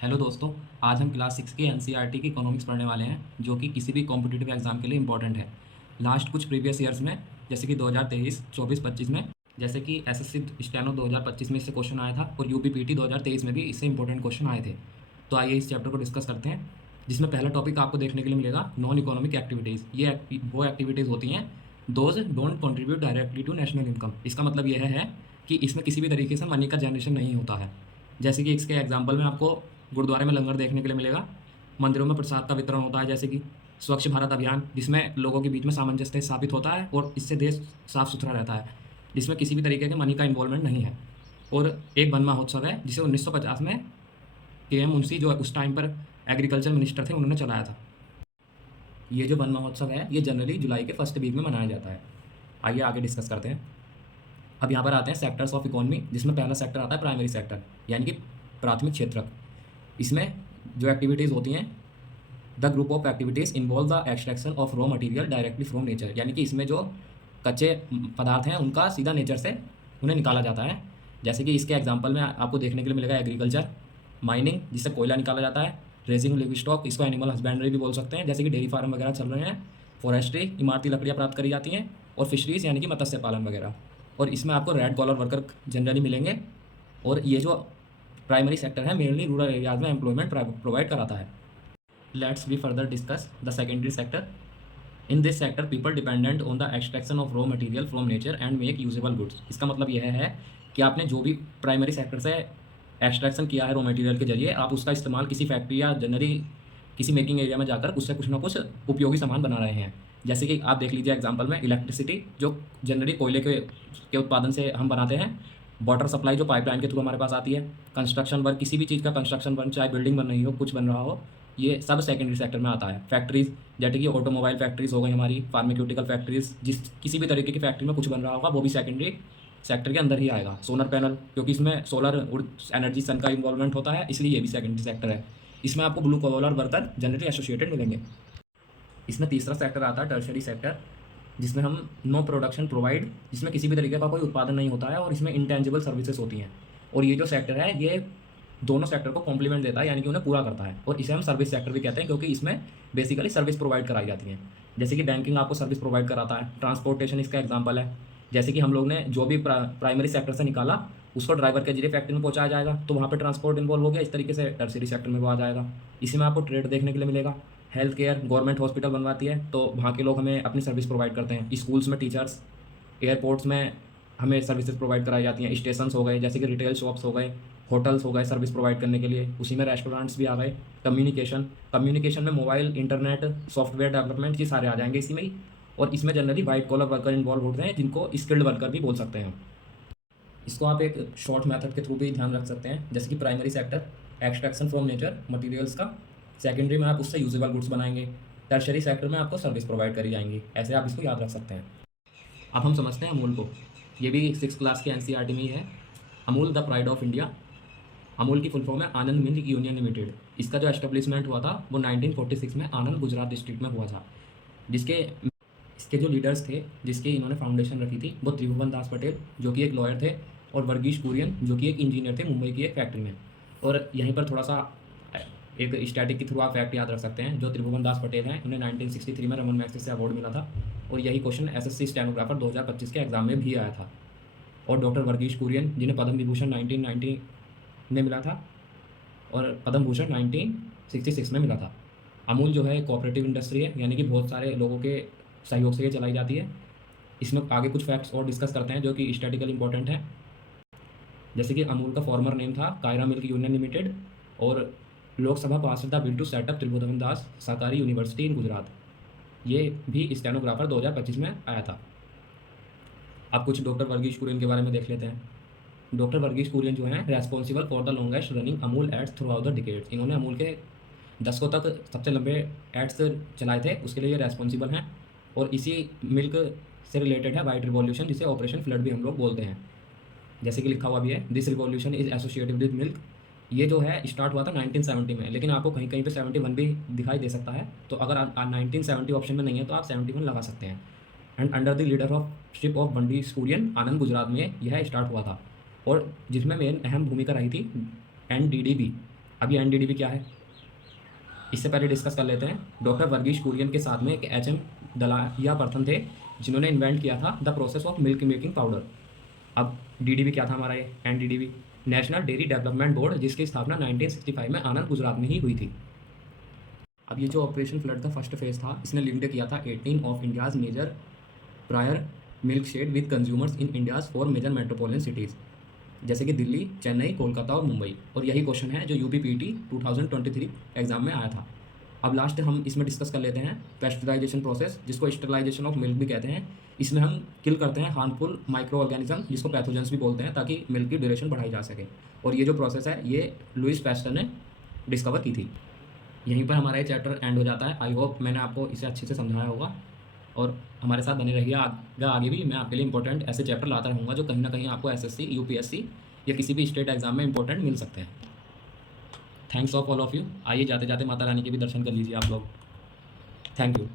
Hello दोस्तों। आज हम क्लास 6 के एनसीईआरटी की इकोनॉमिक्स पढ़ने वाले हैं, जो कि किसी भी कॉम्पिटिटिव एग्जाम के लिए इंपॉर्टेंट है। लास्ट कुछ प्रीवियस ईयर्स में, जैसे कि 2023, 24, 25 में, जैसे कि एसएससी स्टेनो 2025 में इससे क्वेश्चन आया था, और यूपीपीटी 2023 में भी इससे इंपॉर्टेंट क्वेश्चन आए थे। तो आइए इस चैप्टर को डिस्कस करते हैं, जिसमें पहला टॉपिक आपको देखने के लिए मिलेगा नॉन इकोनॉमिक एक्टिविटीज़। वो एक्टिविटीज़ होती हैं those don't contribute directly to national income. इसका मतलब यह है कि इसमें किसी भी तरीके से मनी का जनरेशन नहीं होता है। जैसे कि इसके एग्जाम्पल में आपको गुरुद्वारे में लंगर देखने के लिए मिलेगा, मंदिरों में प्रसाद का वितरण होता है, जैसे कि स्वच्छ भारत अभियान, जिसमें लोगों के बीच में सामंजस्य स्थापित होता है और इससे देश साफ सुथरा रहता है, जिसमें किसी भी तरीके के मनी का इन्वॉल्वमेंट नहीं है। और एक वन महोत्सव है, जिसे 1950 में के एम मुंशी, जो उस टाइम पर एग्रीकल्चर मिनिस्टर थे, उन्होंने चलाया था। ये जो वन महोत्सव है, ये जनरली जुलाई के फर्स्ट वीक में मनाया जाता है। आइए आगे डिस्कस करते हैं। अब यहाँ पर आते हैं सेक्टर्स ऑफ इकोनॉमी, जिसमें पहला सेक्टर आता है प्राइमरी सेक्टर, यानी कि प्राथमिक क्षेत्रक। इसमें जो एक्टिविटीज़ होती हैं, the group of activities involve the extraction of raw material directly from nature, यानी कि इसमें जो कच्चे पदार्थ हैं उनका सीधा नेचर से उन्हें निकाला जाता है। जैसे कि इसके एग्जांपल में आपको देखने के लिए मिलेगा एग्रीकल्चर, माइनिंग जिससे कोयला निकाला जाता है, रेजिंग लिव स्टॉक, इसको एनिमल हस्बेंड्री भी बोल सकते हैं, जैसे कि डेयरी फार्म वगैरह चल रहे हैं, फॉरेस्ट्री, इमारती लकड़ियाँ प्राप्त करी जाती हैं, और फिशरीज यानी कि मत्स्य पालन वगैरह। और इसमें आपको रेड कॉलर वर्कर जनरली मिलेंगे। और ये जो प्राइमरी सेक्टर है, मेनली रूरल एरियाज में एम्प्लॉयमेंट प्रोवाइड कराता है। Let's be further discuss the secondary sector. In this sector people dependent on the extraction of raw material from nature and make usable goods. इसका मतलब यह है कि आपने जो भी प्राइमरी सेक्टर से एक्सट्रैक्शन किया है रॉ मटेरियल के जरिए, आप उसका इस्तेमाल किसी फैक्ट्री या जनरली किसी मेकिंग एरिया में जाकर उससे कुछ ना कुछ उपयोगी सामान बना रहे हैं। जैसे कि आप देख लीजिए एग्जांपल में इलेक्ट्रिसिटी, जो जनरली कोयले के उत्पादन से हम बनाते हैं, वाटर सप्लाई जो पाइपलाइन के थ्रू हमारे पास आती है, कंस्ट्रक्शन वर्क, किसी भी चीज़ का कंस्ट्रक्शन वर्क, चाहे बिल्डिंग बन रही हो, कुछ बन रहा हो, ये सब सेकेंडरी सेक्टर में आता है। फैक्ट्रीज, जैसे कि ऑटोमोबाइल फैक्ट्रीज हो गई हमारी, फार्मास्यूटिकल फैक्ट्रीज, जिस किसी भी तरीके की फैक्ट्री में कुछ बन रहा होगा, वो भी सेकेंडरी सेक्टर के अंदर ही आएगा। सोलर पैनल, क्योंकि इसमें सोलर एनर्जी सन का इन्वॉल्वमेंट होता है, इसलिए ये भी सेकेंडरी सेक्टर है। इसमें आपको blue collar worker generally associated मिलेंगे। इसमें तीसरा सेक्टर आता है टर्शरी सेक्टर, जिसमें हम नो प्रोडक्शन प्रोवाइड, जिसमें किसी भी तरीके का कोई उत्पादन नहीं होता है, और इसमें इंटेंजिबल सर्विसेज होती हैं। और ये जो सेक्टर है, ये दोनों सेक्टर को कॉम्प्लीमेंट देता है, यानी कि उन्हें पूरा करता है, और इसे हम सर्विस सेक्टर भी कहते हैं, क्योंकि इसमें बेसिकली सर्विस प्रोवाइड कराई जाती है। जैसे कि बैंकिंग आपको सर्विस प्रोवाइड कराता है, ट्रांसपोर्टेशन इसका एग्जाम्पल है। जैसे कि हम लोग ने जो भी प्राइमरी सेक्टर से निकाला, उसको ड्राइवर के जरिए फैक्ट्री में पहुंचाया जाएगा, तो वहाँ पे ट्रांसपोर्ट इन्वॉल्व हो गया। इस तरीके से टर्शरी सेक्टर में वो आ जाएगा। इसी में आपको ट्रेड देखने के लिए मिलेगा। हेल्थ केयर, गवर्नमेंट हॉस्पिटल बनवाती है, तो वहाँ के लोग हमें अपनी सर्विस प्रोवाइड करते हैं। स्कूल्स में टीचर्स, एयरपोर्ट्स में हमें सर्विसेज प्रोवाइड कराई जाती हैं। स्टेशंस हो गए, जैसे कि रिटेल शॉप्स हो गए, होटल्स हो गए सर्विस प्रोवाइड करने के लिए। उसी में रेस्टोरेंट्स भी आ गए। कम्युनिकेशन में मोबाइल, इंटरनेट, सॉफ्टवेयर डेवलपमेंट, ये सारे आ जाएंगे इसी में ही। और इसमें generally white collar worker involved होते हैं, जिनको स्किल्ड वर्कर भी बोल सकते हैं। इसको आप एक शॉर्ट मेथड के थ्रू भी ध्यान रख सकते हैं, जैसे कि primary sector extraction from nature materials का, सेकेंडरी में आप उससे यूजेबल गुड्स बनाएंगे, टर्शरी सेक्टर में आपको सर्विस प्रोवाइड करी जाएंगी। ऐसे आप इसको याद रख सकते हैं। अब हम समझते हैं अमूल को। ये भी 6 क्लास के एनसीईआरटी में ही है। Amul the pride of India. Amul की फुल फॉर्म है आनंद मिल्क यूनियन लिमिटेड। इसका जो एस्टेब्लिशमेंट हुआ था वो 1946 में आनंद गुजरात डिस्ट्रिक्ट में हुआ था। जिसके इसके जो लीडर्स थे, जिसके इन्होंने फाउंडेशन रखी थी, वो त्रिभुवन दास पटेल, जो कि एक लॉयर थे, और वर्गीश कुरियन, जो कि एक इंजीनियर थे मुंबई की एक फैक्ट्री में। और यहीं पर थोड़ा सा एक स्टैटिक के थ्रू आप फैक्ट याद रख सकते हैं। जो त्रिभुवन दास पटेल हैं, उन्हें 1963 में रमन मैग्सेसे से अवार्ड मिला था, और यही क्वेश्चन एसएससी स्टेनोग्राफर 2025 के एग्जाम में भी आया था। और डॉक्टर वर्गीश कुरियन, जिन्हें पद्म विभूषण 1990 में मिला था, और पद्म भूषण 1966 में मिला था। अमूल जो है कोऑपरेटिव इंडस्ट्री है, यानी कि बहुत सारे लोगों के सहयोग से ये चलाई जाती है। इसमें आगे कुछ फैक्ट्स और डिस्कस करते हैं, जो कि स्टैटिकली इंपॉर्टेंट है। जैसे कि अमूल का फॉर्मर नेम था कायरा मिल्क यूनियन लिमिटेड, और लोकसभा पास द बिल टू सेटअप त्रिभुवन दास सहकारी यूनिवर्सिटी इन गुजरात। ये भी स्टेनोग्राफर 2025 में आया था। अब कुछ डॉक्टर वर्गीश कुरियन के बारे में देख लेते हैं। डॉक्टर वर्गीश कुरियन जो हैं, responsible for the longest running Amul ads throughout the decades. इन्होंने अमूल के दशकों तक सबसे लंबे एड्स चलाए थे, उसके लिए ये रेस्पॉन्सिबल हैं। और इसी मिल्क से रिलेटेड है वाइट रिवॉल्यूशन, जिसे ऑपरेशन फ्लड भी हम लोग बोलते हैं। जैसे कि लिखा हुआ भी है, this revolution is associated with milk. ये जो है स्टार्ट हुआ था 1970 में, लेकिन आपको कहीं कहीं पे 71 भी दिखाई दे सकता है। तो अगर 1970 ऑप्शन में नहीं है, तो आप 71 लगा सकते हैं। And under the leader of ship of Bandi Kurien, Anand Gujarat में यह स्टार्ट हुआ था, और जिसमें मेन अहम भूमिका रही थी एनडीडीबी, अब ये एनडीडीबी क्या है, इससे पहले डिस्कस कर लेते हैं। डॉक्टर वर्गीश कुरियन के साथ में एक एच.एम. दलाया पर्सन थे जिन्होंने इन्वेंट किया था the process of milk making powder. अब डीडीबी क्या था हमारा, ये NDDB national dairy development board, जिसकी स्थापना 1965 में आनंद गुजरात में ही हुई थी। अब ये जो ऑपरेशन फ्लड था फर्स्ट फेज था, इसने लिंक्ड किया था 18 of India's major prior milk shed with consumers in India's 4 major metropolitan cities, जैसे कि दिल्ली, चेन्नई, कोलकाता और मुंबई। और यही क्वेश्चन है जो यूपीपीटी 2023 एग्जाम में आया था। अब लास्ट हम इसमें डिस्कस कर लेते हैं पेस्चराइजेशन प्रोसेस, जिसको स्टरलाइजेशन ऑफ मिल्क भी कहते हैं। इसमें हम किल करते हैं हार्मफुल माइक्रो ऑर्गेनिज्म, जिसको पैथोजेंस भी बोलते हैं, ताकि मिल्क की ड्यूरेशन बढ़ाई जा सके। और ये जो प्रोसेस है ये लुइस पैस्टर ने डिस्कवर की थी। यहीं पर हमारा ये चैप्टर एंड हो जाता है। आई होप मैंने आपको इसे अच्छे से समझाया होगा, और हमारे साथ बने रहिए। आगे भी मैं आपके लिए इंपॉर्टेंट ऐसे चैप्टर लाता रहूँगा जो कहीं ना कहीं आपको एसएससी, यूपीएससी या किसी भी स्टेट एग्जाम में इंपॉर्टेंट मिल सकते हैं। Thanks of all of you. आइए जाते जाते माता रानी के भी दर्शन कर लीजिए आप लोग। Thank you.